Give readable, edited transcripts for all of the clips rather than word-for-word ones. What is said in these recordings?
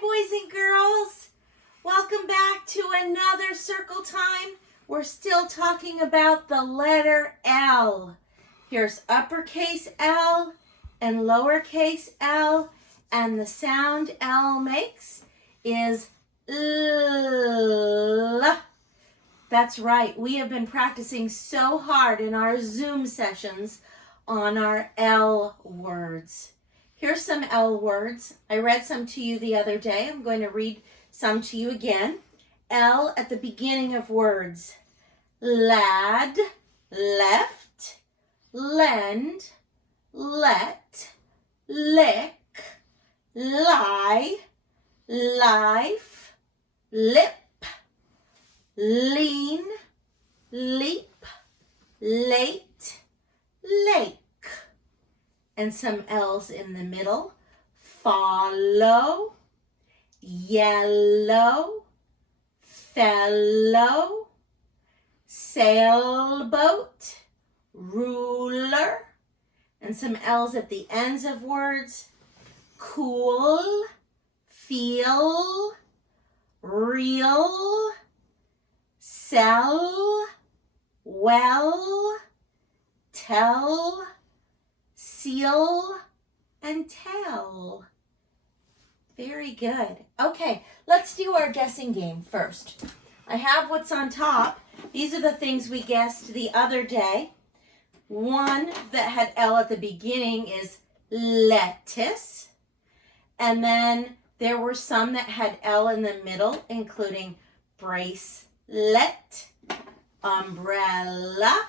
boys and girls. Welcome back to another circle time. We're still talking about the letter L. Here's uppercase L and lowercase L, and the sound L makes is L. That's right. We have been practicing so hard in our Zoom sessions on our L words. Here's some L words. I read some to you the other day. I'm going to read some to you again. L at the beginning of words. Lad, left, lend, let, lick, lie, life, lip, lean, leap, late, lake. And some L's in the middle. Follow, yellow, fellow, sailboat, ruler. And some L's at the ends of words. Cool, feel, real, sell, well, tell, seal, and tell. Very good. Okay, let's do our guessing game first. I have what's on top. These are the things we guessed the other day. One that had L at the beginning is lettuce. And then there were some that had L in the middle, including bracelet, umbrella,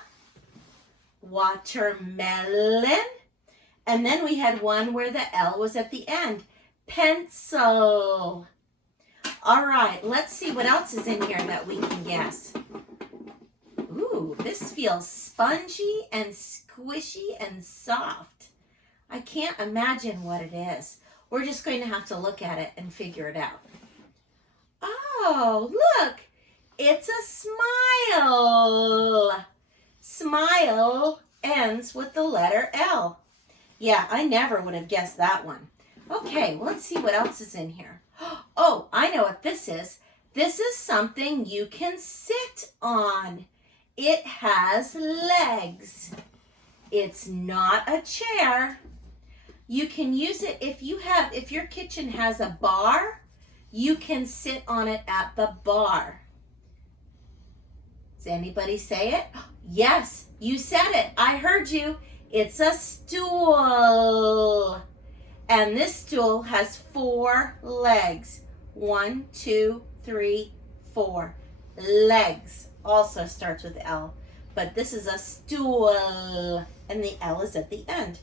watermelon. And then we had one where the L was at the end. Pencil. All right, let's see what else is in here that we can guess. Ooh, this feels spongy and squishy and soft. I can't imagine what it is. We're just going to have to look at it and figure it out. Oh, look, it's a smile. Smile ends with the letter L. Yeah, I never would have guessed that one. Okay, well, let's see what else is in here. Oh, I know what this is. This is something you can sit on. It has legs. It's not a chair. You can use it if your kitchen has a bar, you can sit on it at the bar. Does anybody say it? Yes, you said it. I heard you. It's a stool. And this stool has 4 legs. 1, 2, 3, 4. Legs also starts with L. But this is a stool. And the L is at the end.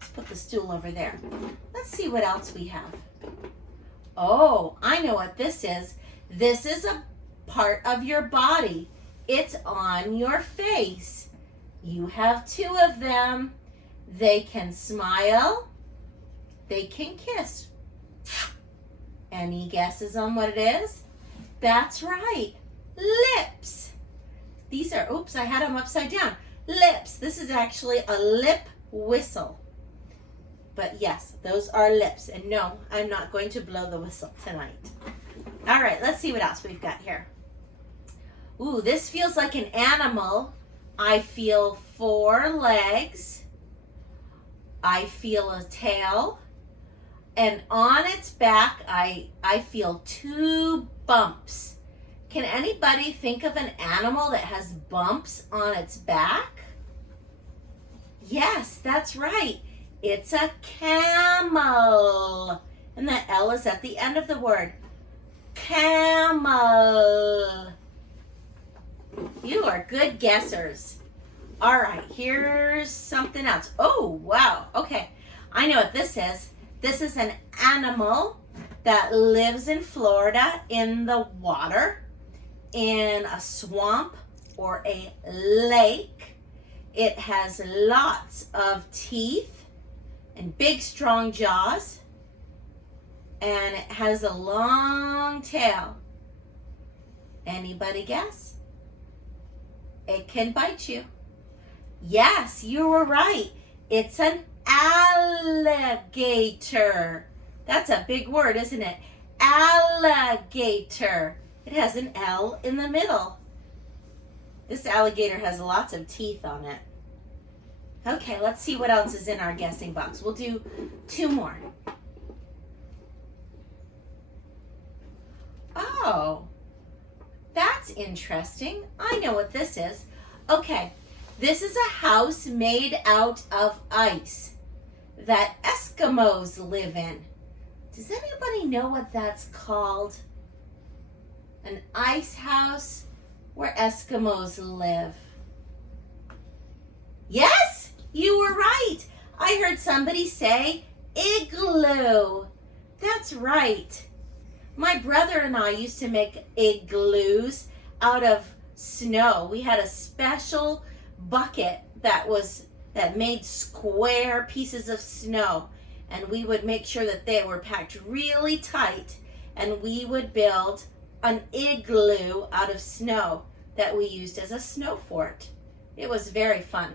Let's put the stool over there. Let's see what else we have. Oh, I know what this is. This is a part of your body. It's on your face. You have 2 of them. They can smile. They can kiss. Any guesses on what it is? That's right. Lips. These are, oops, I had them upside down. Lips. This is actually a lip whistle. But yes, those are lips. And no, I'm not going to blow the whistle tonight. All right, let's see what else we've got here. Ooh, this feels like an animal. I feel 4 legs. I feel a tail. And on its back, I feel 2 bumps. Can anybody think of an animal that has bumps on its back? Yes, that's right. It's a camel. And the L is at the end of the word. Camel. You are good guessers. All right, here's something else. Oh, wow. Okay, I know what this is. This is an animal that lives in Florida in the water, in a swamp or a lake. It has lots of teeth and big, strong jaws, and it has a long tail. Anybody guess? It can bite you. Yes, you were right. It's an alligator. That's a big word, isn't it? alligator. It has an L in the middle. This alligator has lots of teeth on it. Okay, let's see what else is in our guessing box. We'll do 2 more. Oh, that's interesting. I know what this is. Okay, this is a house made out of ice that Eskimos live in. Does anybody know what that's called? An ice house where Eskimos live. Yes, you were right. I heard somebody say igloo. That's right. My brother and I used to make igloos out of snow. We had a special bucket that made square pieces of snow, and we would make sure that they were packed really tight, and we would build an igloo out of snow that we used as a snow fort. It was very fun.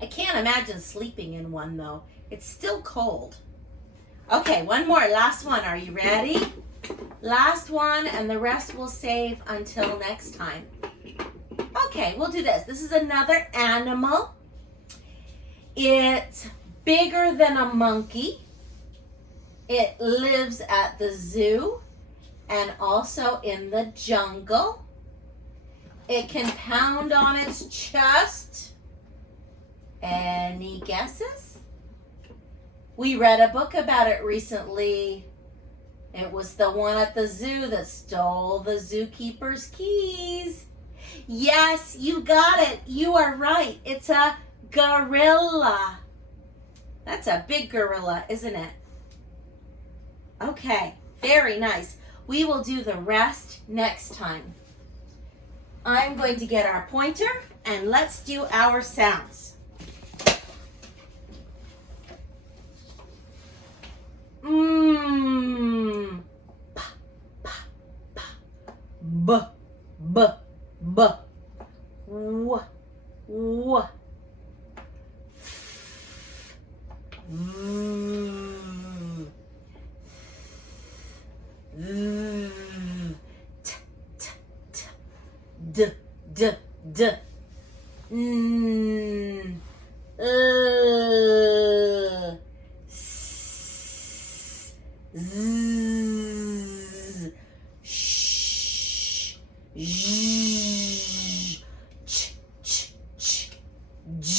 I can't imagine sleeping in one though. It's still cold. Okay, one more, last one. Are you ready? Last one, and the rest we'll save until next time. Okay, we'll do this. This is another animal. It's bigger than a monkey. It lives at the zoo and also in the jungle. It can pound on its chest. Any guesses? We read a book about it recently. It was the one at the zoo that stole the zookeeper's keys. Yes, you got it. You are right. It's a gorilla. That's a big gorilla, isn't it? Okay, very nice. We will do the rest next time. I'm going to get our pointer and let's do our sounds. Pa, pa, pa. B, b, b. W, w. T, t, t. D, d, d. Z, sh, j, ch, ch, ch, j,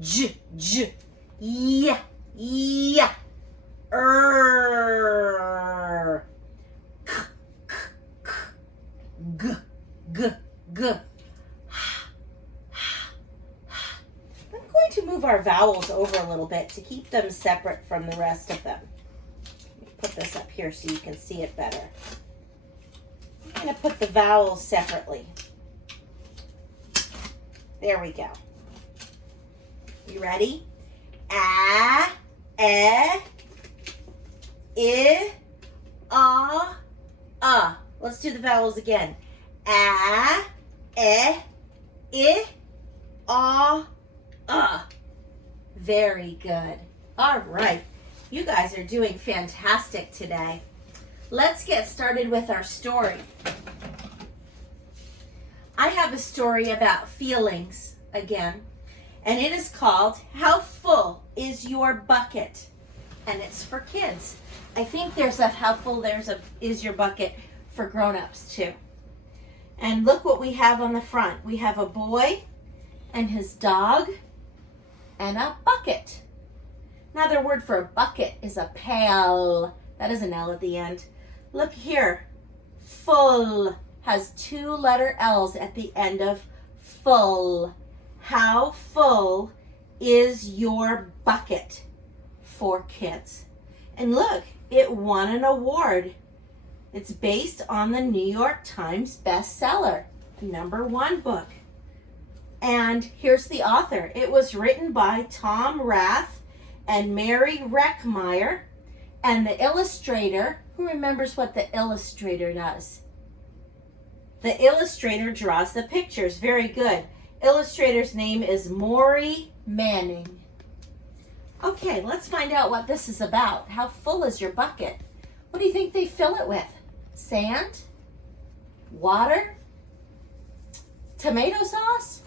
j, j, yeah, yeah, k, k, k, g, g, g. I'm going to move our vowels over a little bit to keep them separate from the rest of them. Put this up here so you can see it better. I'm going to put the vowels separately. There we go. You ready? A, I, Let's do the vowels again. A, I, Very good. All right. You guys are doing fantastic today. Let's get started with our story. I have a story about feelings again, and it is called How Full Is Your Bucket? And it's for kids. I think there's a How Full Is Your Bucket for grown-ups too. And look what we have on the front. We have a boy and his dog and a bucket. Another word for a bucket is a pail. That is an L at the end. Look here. Full has 2 letter L's at the end of full. How full is your bucket for kids? And look, it won an award. It's based on the New York Times bestseller, #1 book. And here's the author. It was written by Tom Rath and Mary Reckmeyer, and the illustrator, who remembers what the illustrator does? The illustrator draws the pictures. Very good. Illustrator's name is Maury Manning. Okay, let's find out what this is about. How full is your bucket? What do you think they fill it with? Sand? Water? Tomato sauce?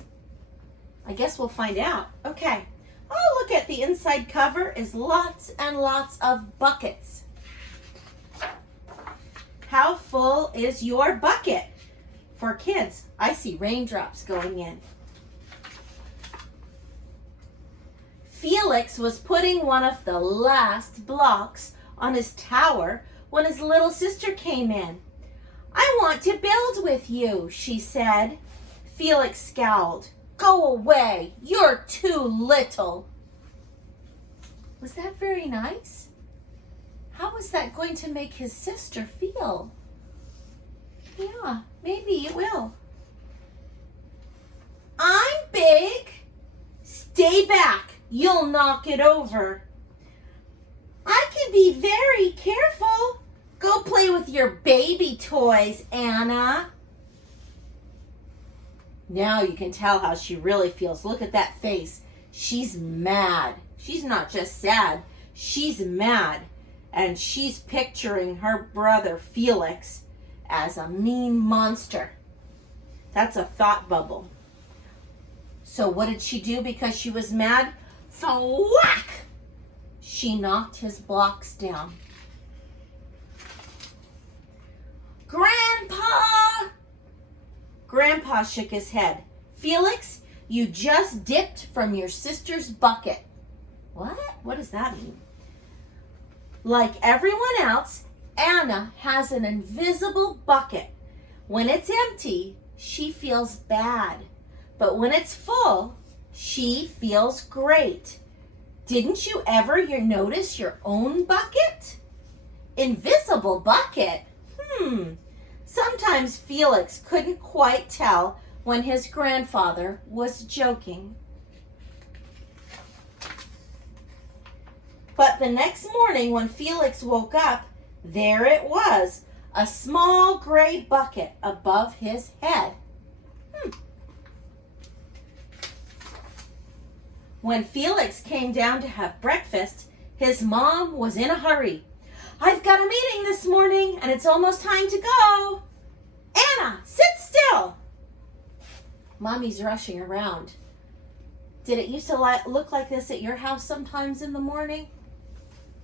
I guess we'll find out. Okay. Oh, look at the inside cover is lots and lots of buckets. How full is your bucket? For kids, I see raindrops going in. Felix was putting one of the last blocks on his tower when his little sister came in. I want to build with you, she said. Felix scowled. Go away, you're too little. Was that very nice? How was that going to make his sister feel? Yeah, maybe it will. I'm big. Stay back, you'll knock it over. I can be very careful. Go play with your baby toys, Anna. Now you can tell how she really feels. Look at that face. She's mad. She's not just sad. She's mad. And she's picturing her brother, Felix, as a mean monster. That's a thought bubble. So what did she do because she was mad? Thwack! She knocked his blocks down. Grandpa! Grandpa shook his head. Felix, you just dipped from your sister's bucket. What? What does that mean? Like everyone else, Anna has an invisible bucket. When it's empty, she feels bad. But when it's full, she feels great. Didn't you ever notice your own bucket? Invisible bucket? Sometimes Felix couldn't quite tell when his grandfather was joking. But the next morning when Felix woke up, there it was, a small gray bucket above his head. When Felix came down to have breakfast, his mom was in a hurry. I've got a meeting this morning and it's almost time to go. Anna, sit still. Mommy's rushing around. Did it used to look like this at your house sometimes in the morning?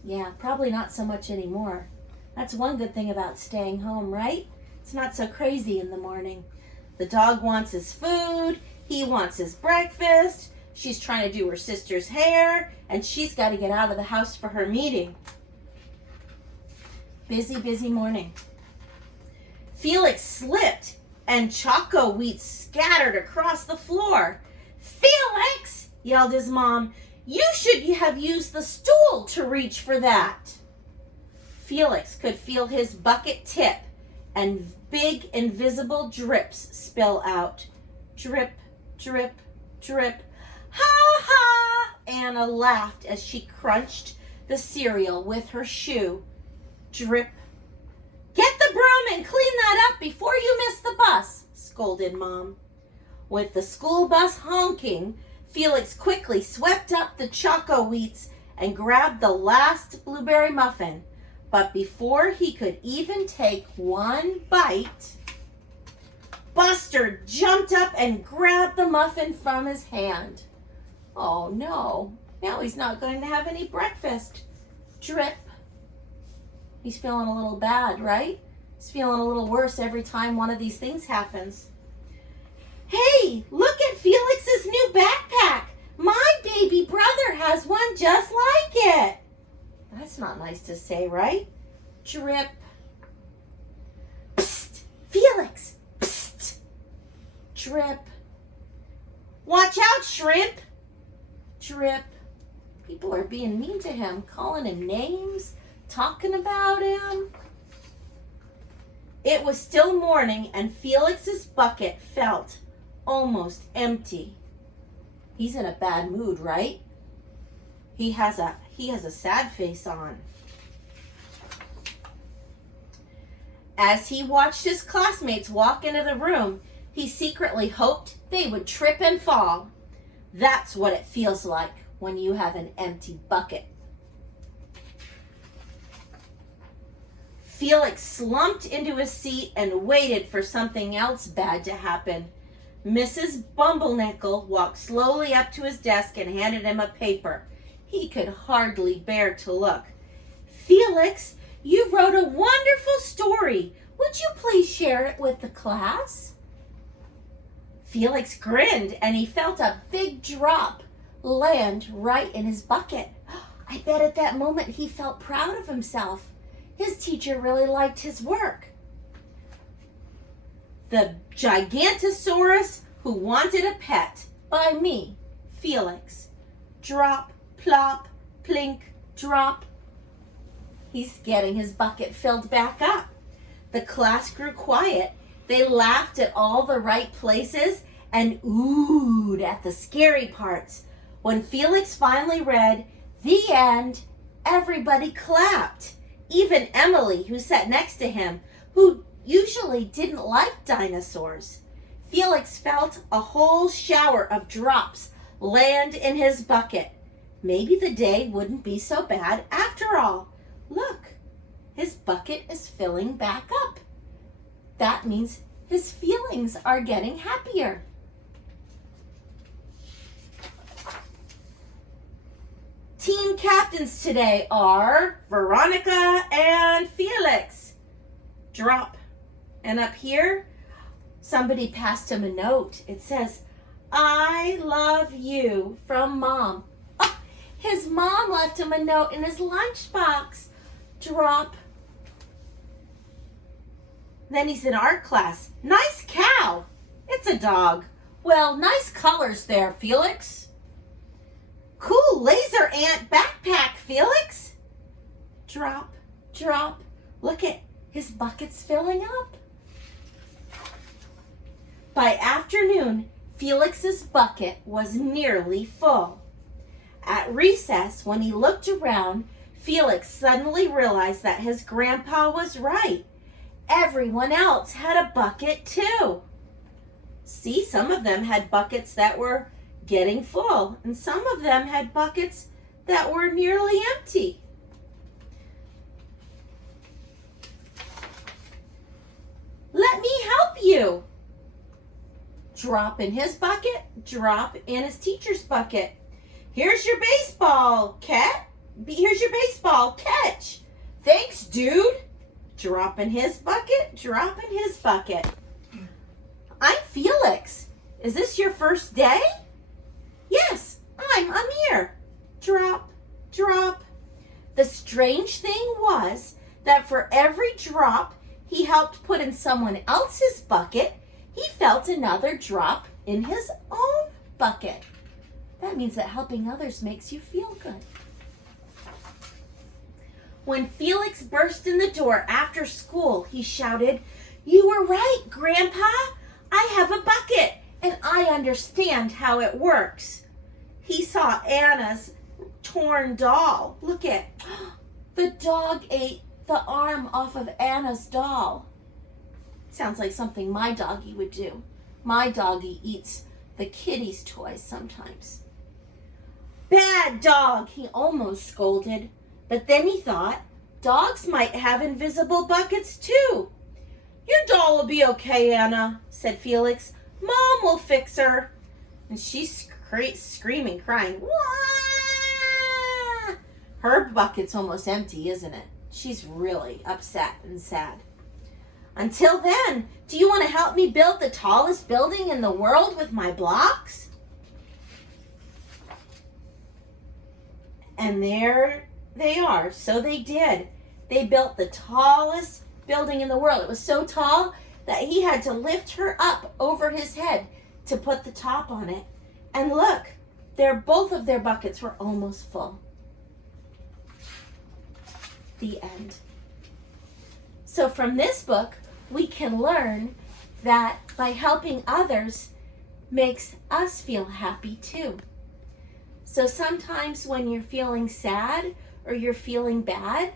Yeah, probably not so much anymore. That's one good thing about staying home, right? It's not so crazy in the morning. The dog wants his food. He wants his breakfast. She's trying to do her sister's hair, and she's got to get out of the house for her meeting. Busy, busy morning. Felix slipped, and choco wheat scattered across the floor. Felix, yelled his mom, you should have used the stool to reach for that. Felix could feel his bucket tip, and big invisible drips spill out. Drip, drip, drip. Ha ha! Anna laughed as she crunched the cereal with her shoe. Drip. Get the broom and clean that up before you miss the bus, scolded Mom. With the school bus honking, Felix quickly swept up the choco wheats and grabbed the last blueberry muffin. But before he could even take one bite, Buster jumped up and grabbed the muffin from his hand. Oh no, now he's not going to have any breakfast. Drip. He's feeling a little bad, right? He's feeling a little worse every time one of these things happens. Hey, look at Felix's new backpack. My baby brother has one just like it. That's not nice to say, right? Drip. Psst, Felix. Psst. Drip. Watch out, Shrimp. Drip. People are being mean to him, calling him names, talking about him. It was still morning and Felix's bucket felt almost empty. He's in a bad mood, right? He has a sad face on. As he watched his classmates walk into the room, he secretly hoped they would trip and fall. That's what it feels like when you have an empty bucket. Felix slumped into his seat and waited for something else bad to happen. Mrs. Bumblenickel walked slowly up to his desk and handed him a paper. He could hardly bear to look. "Felix, you wrote a wonderful story. Would you please share it with the class?" Felix grinned and he felt a big drop land right in his bucket. I bet at that moment he felt proud of himself. His teacher really liked his work. The Gigantosaurus Who Wanted a Pet by me, Felix. Drop, plop, plink, drop. He's getting his bucket filled back up. The class grew quiet. They laughed at all the right places and oohed at the scary parts. When Felix finally read, "The end," everybody clapped. Even Emily, who sat next to him, who usually didn't like dinosaurs. Felix felt a whole shower of drops land in his bucket. Maybe the day wouldn't be so bad after all. Look, his bucket is filling back up. That means his feelings are getting happier. Team captains today are Veronica and Felix. Drop. And up here, somebody passed him a note. It says, "I love you from Mom." Oh, his mom left him a note in his lunchbox. Drop. Then he's in art class. "Nice cow." It's a dog. "Well, nice colors there, Felix." "Cool laser ant backpack, Felix." Drop, drop. Look at his bucket's filling up. By afternoon, Felix's bucket was nearly full. At recess, when he looked around, Felix suddenly realized that his grandpa was right. Everyone else had a bucket too. See, some of them had buckets that were getting full, and some of them had buckets that were nearly empty. "Let me help you." Drop in his bucket, drop in his teacher's bucket. "Here's your baseball, cat. Here's your baseball, catch." "Thanks, dude." Drop in his bucket, drop in his bucket. "I'm Felix. Is this your first day?" "Yes, I'm Amir." Drop, drop. The strange thing was that for every drop he helped put in someone else's bucket, he felt another drop in his own bucket. That means that helping others makes you feel good. When Felix burst in the door after school, he shouted, "You were right, Grandpa. I have a bucket, and I understand how it works." He saw Anna's torn doll. Look at, the dog ate the arm off of Anna's doll. Sounds like something my doggie would do. My doggie eats the kitty's toys sometimes. "Bad dog," he almost scolded. But then he thought, dogs might have invisible buckets too. "Your doll will be okay, Anna," said Felix. "Mom will fix her." And she's screaming, crying, "Wah!" Her bucket's almost empty, isn't it? She's really upset and sad. "Until then, do you want to help me build the tallest building in the world with my blocks?" And there they are. So they did. They built the tallest building in the world. It was so tall that he had to lift her up over his head to put the top on it. And look, both of their buckets were almost full. The end. So from this book, we can learn that by helping others makes us feel happy too. So sometimes when you're feeling sad or you're feeling bad,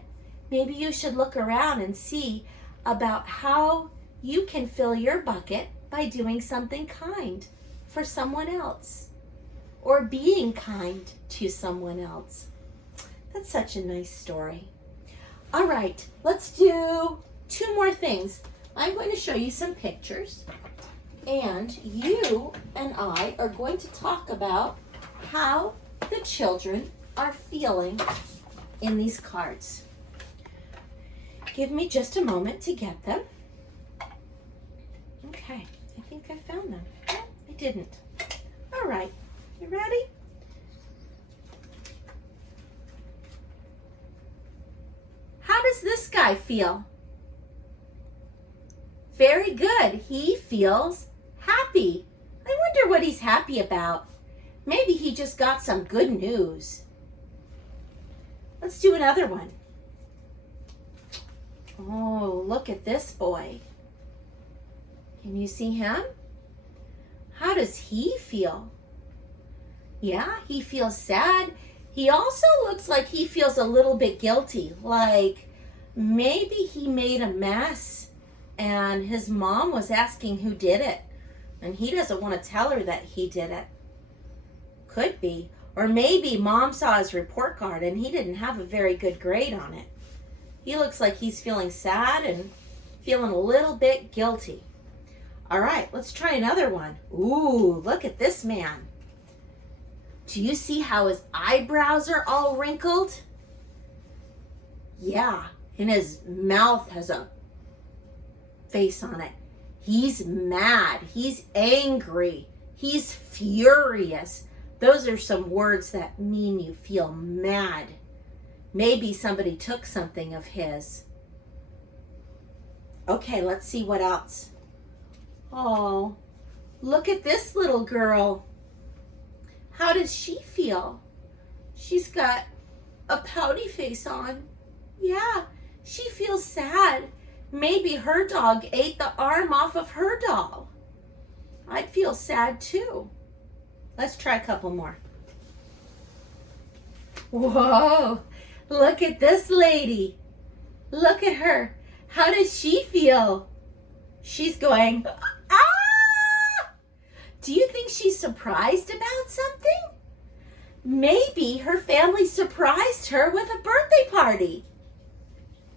maybe you should look around and see about how you can fill your bucket by doing something kind for someone else or being kind to someone else. That's such a nice story. All right, let's do 2 more things. I'm going to show you some pictures, and you and I are going to talk about how the children are feeling in these cards. Give me just a moment to get them. Okay, I think I found them. No, I didn't. All right, you ready? How does this guy feel? Very good. He feels happy. I wonder what he's happy about. Maybe he just got some good news. Let's do another one. Oh, look at this boy. Can you see him? How does he feel? Yeah, he feels sad. He also looks like he feels a little bit guilty, like maybe he made a mess and his mom was asking who did it, and he doesn't want to tell her that he did it. Could be. Or maybe mom saw his report card and he didn't have a very good grade on it. He looks like he's feeling sad and feeling a little bit guilty. All right, let's try another one. Ooh, look at this man. Do you see how his eyebrows are all wrinkled? Yeah, and his mouth has a face on it. He's mad. He's angry. He's furious. Those are some words that mean you feel mad. Maybe somebody took something of his. Okay, let's see what else. Oh, look at this little girl. How does she feel? She's got a pouty face on. Yeah, she feels sad. Maybe her dog ate the arm off of her doll. I'd feel sad too. Let's try a couple more. Whoa, look at this lady. Look at her. How does she feel? She's going, ah! Do you think she's surprised about something? Maybe her family surprised her with a birthday party.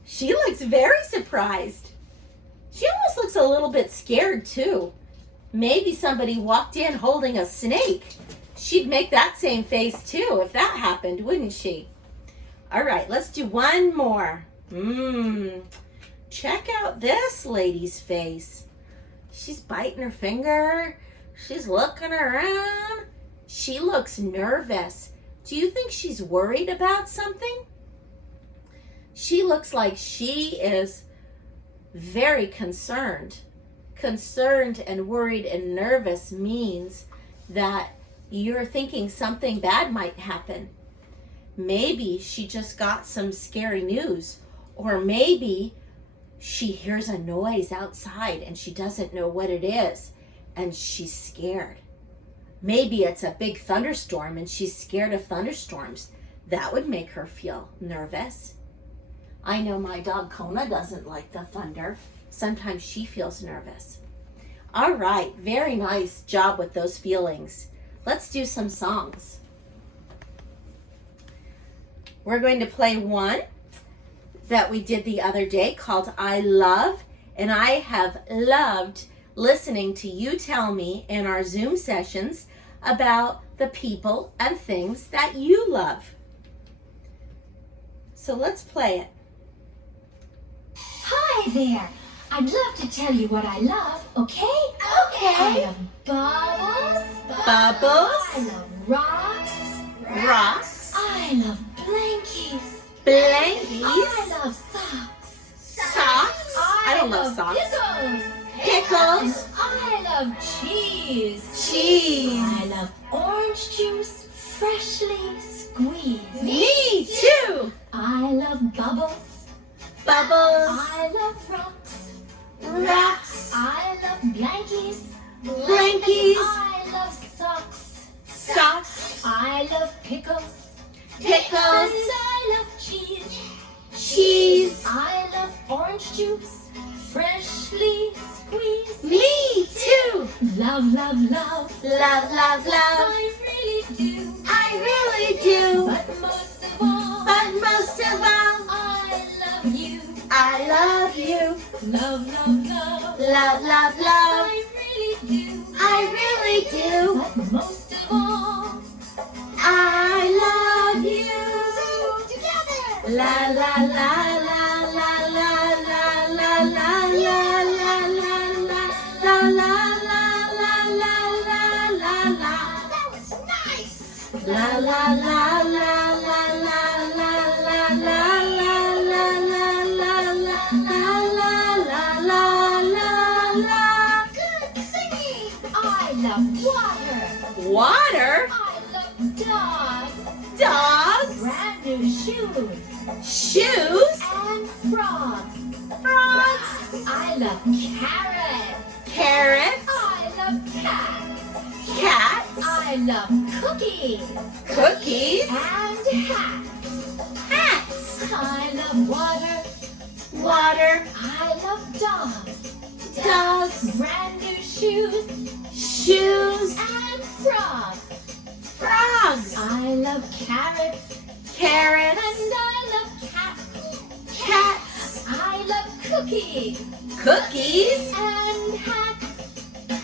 She looks very surprised. She almost looks a little bit scared too. Maybe somebody walked in holding a snake. She'd make that same face too if that happened, wouldn't she? All right, let's do one more. Check out this lady's face. She's biting her finger. She's looking around. She looks nervous. Do you think she's worried about something? She looks like she is very concerned. Concerned and worried and nervous means that you're thinking something bad might happen. Maybe she just got some scary news, or maybe she hears a noise outside and she doesn't know what it is and she's scared. Maybe it's a big thunderstorm and she's scared of thunderstorms. That would make her feel nervous. I know my dog Kona doesn't like the thunder. Sometimes she feels nervous. All right, very nice job with those feelings. Let's do some songs. We're going to play one that we did the other day called I Love, and I have loved listening to you tell me in our Zoom sessions about the people and things that you love. So let's play it. Hi there. I'd love to tell you what I love, okay? Okay. I love bubbles. Bubbles. I love rocks. Rocks. I love blankies. Blankies. I love socks. Socks. I don't love socks. Pickles. Pickles. I love cheese. Cheese. I love orange juice, freshly squeezed. Me too. I love bubbles. Bubbles. I love rocks. Rocks. I love blankies. Blankies. I love socks. Socks. I love pickles. Pickles. And I love cheese. Cheese. I love orange juice, freshly squeezed. Me too. Love, love, love. Love, love, love. I really do. I really do. But most of all, But most of all, I love you. I love you. Love, love, love. Love, love, love. I really do. I really do. But most of all, I love you. together. La la la la la la la la la la la la la la la la la la la la. That was nice. La la la la la la la la la la la la la la la la. Good singing. I love water. Water, I love dogs. dogs, Brand new shoes. shoes, And frogs. frogs, I love carrots. carrots, I love cats. cats, I love cookies. cookies, And hats. hats, I love water. water, I love dogs. dogs, Brand new shoes. shoes, And frogs. frogs, I love carrots. carrots, And I love cats. cats, I love cookies. cookies, And hats.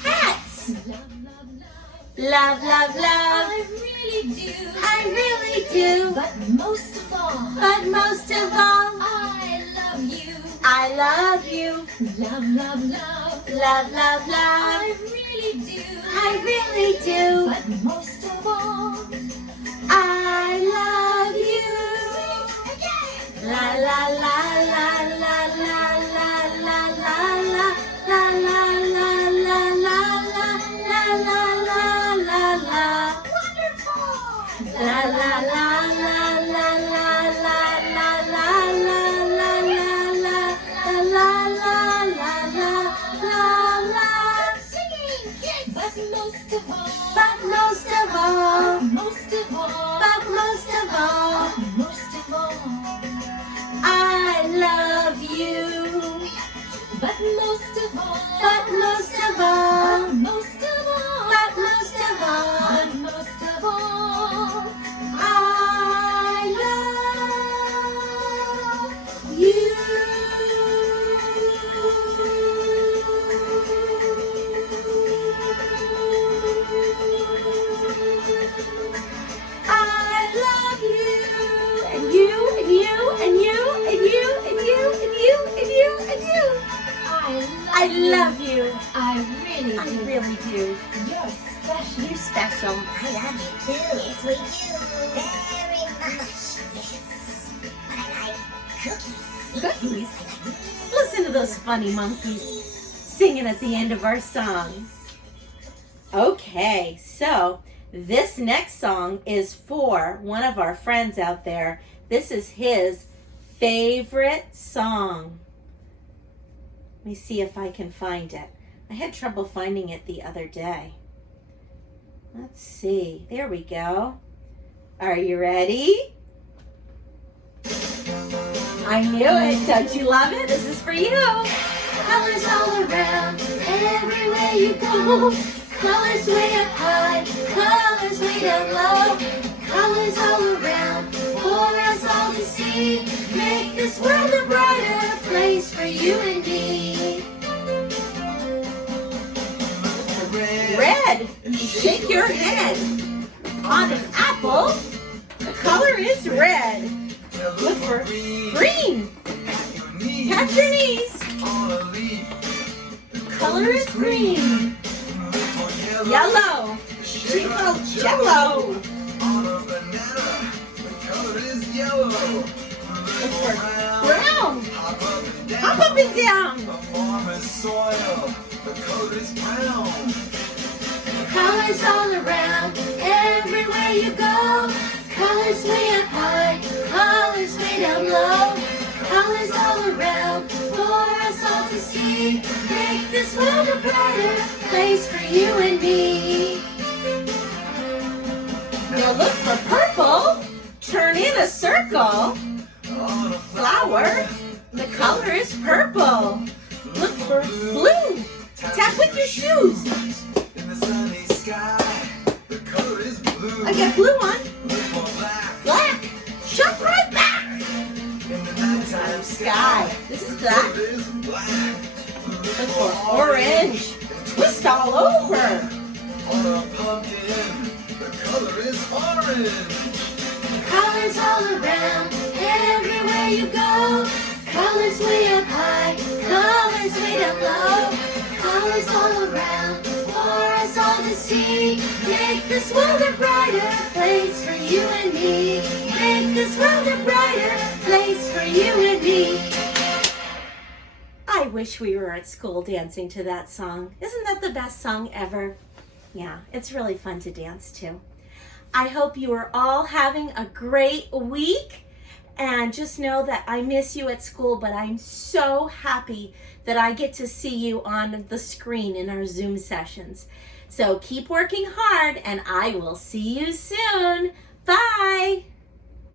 hats. Love, love, love. Love, love, love. I really do. I really do. But most of all, But most of all, I love you. I love you. Love, love, love. Love, love, love. I really do. I really do. But most of all, I love you. La la la la la la la la la la la la la la la la la la la la. wonderful. La la la la la la la la la la la la la la la la la. Singing kids. But most of all, But most of all, most of all, but most of all, most of all, I love you. but most of all, But most of all, most of all, but most of all, but most of all, I love you. I love you, and you, and you, and you, and you, and you, and you, and you, and you. I love you. I really I do. really do. You're special. You're special. I love you too. Yes, we do. Very much. Yes. But I like cookies. Cookies. Listen to those funny monkeys singing at the end of our song. Okay, so this next song is for one of our friends out there. This is his favorite song. Let me see if I can find it. I had trouble finding it the other day. Let's see. There we go. Are you ready? I knew it. Don't you love it? This is for you. Colors all around, everywhere you go. Colors way up high, colors way down low. Colors all around, for us all to see. Make this world a brighter place for you and me. Red, shake your head. On an apple, the color is red. Look for green. Catch your knees. Color is green. Yellow. Shake out jello. Look for brown. Hop up and down. Colors all around, everywhere you go. Colors way up high, colors way down low. Colors all around, for us all to see. Make this world a brighter place for you and me. Now look for purple, turn in a circle. Flower, the color is purple. Look for blue, tap with your shoes. I got blue on. Black. Jump right back. sky. This is black. It is black. Look for orange. Twist all over. On a pumpkin, the color is orange. Colors all around, everywhere you go. Colors way up high, colors way down low. Colors all around, for us all to see. Make this world a brighter place for you and me. Make this world a brighter place for you and me. I wish we were at school dancing to that song. Isn't that the best song ever? Yeah, it's really fun to dance to. I hope you are all having a great week. And just know that I miss you at school, but I'm so happy that I get to see you on the screen in our Zoom sessions. So keep working hard, and I will see you soon. Bye.